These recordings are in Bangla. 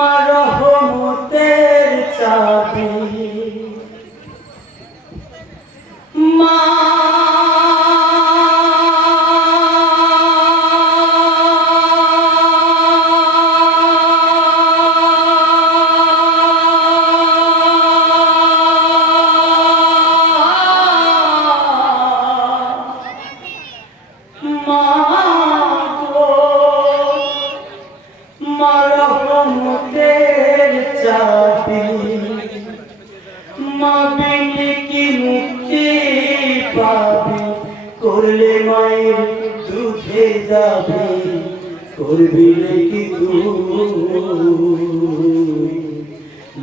মা রহমতের চাবি। মা মা মাবিনে কি মুক্তি পাবি করলে মায়ের দুধে যাবে করবি রে কি তুই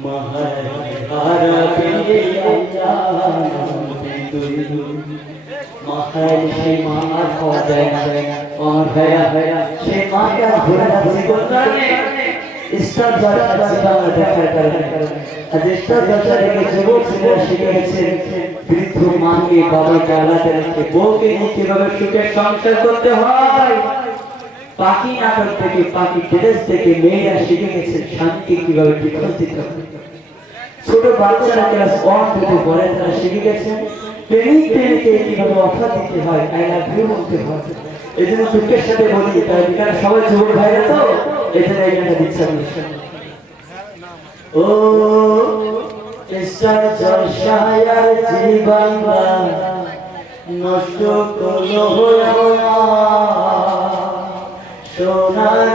মাহার হারাবে মাথায় সে মা আর পাওয়া যায় আমার ভাইয়া সে আর ঘুরে যাচ্ছে কোথায় স্টার জলসা জীবন দেখার কারণে আজ স্টার জলসা থেকে যুবক ছেলেরা শিখে গেছে, বৃদ্ধ মাকে বাবাকে আলাদা রেখে বউকে নিয়ে কীভাবে সুখে সংসার করতে হয়। পাখি নাটক থেকে, পাখি ড্রেস থেকে মেয়েরা শিখে গেছে শান্তি কীভাবে ডিভোর্স ছোট বাচ্চারা ক্লাস ওয়ান থেকে পড়ে তারা শিখে গেছে, প্রেমিক প্রেমিকে কীভাবে অফার দিতে হয়, আই লাভ ইউ হয়। এই জন্য দুঃখের সাথে বলি এখানে সবাই যুবক ভাইরা তো? এই জন্য এই গানটা দিচ্ছে আমি। ও ইসর জলসায়ার জীবন নষ্ট করল সোনার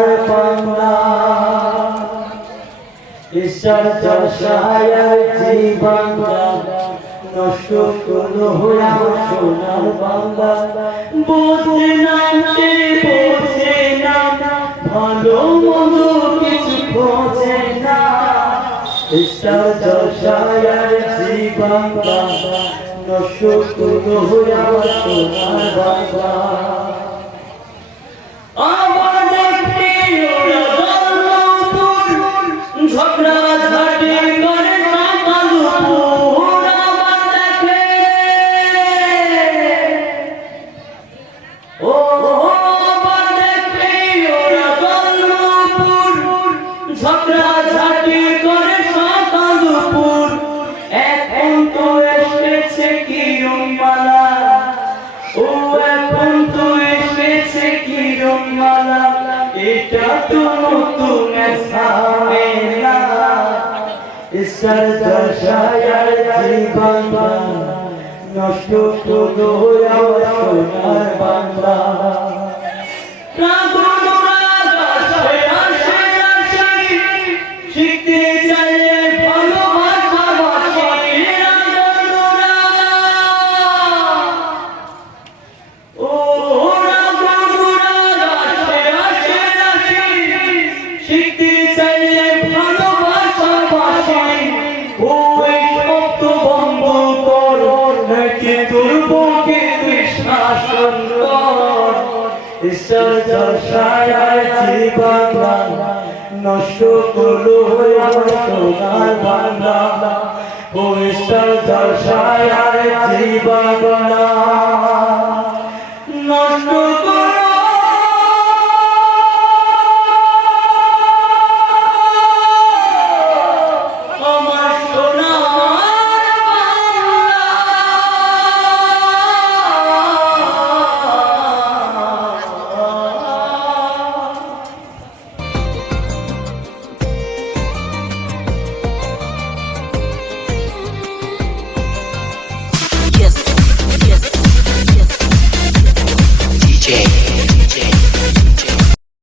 ঈশ্বর জলসায়ার জীবন নষ্ট করল সোনার বাংলা না। জলসায়ার জীবন নষ্ট করল আমার আমাদের প্রিয়রা ঝগড়া তো নষ্ট করল আমার সোনার বাংলা। ঈশ্বর জলসায়ার জীবন নষ্ট করল সোনার বাংলা ও ঈশ্বর জলসায়ার জীবন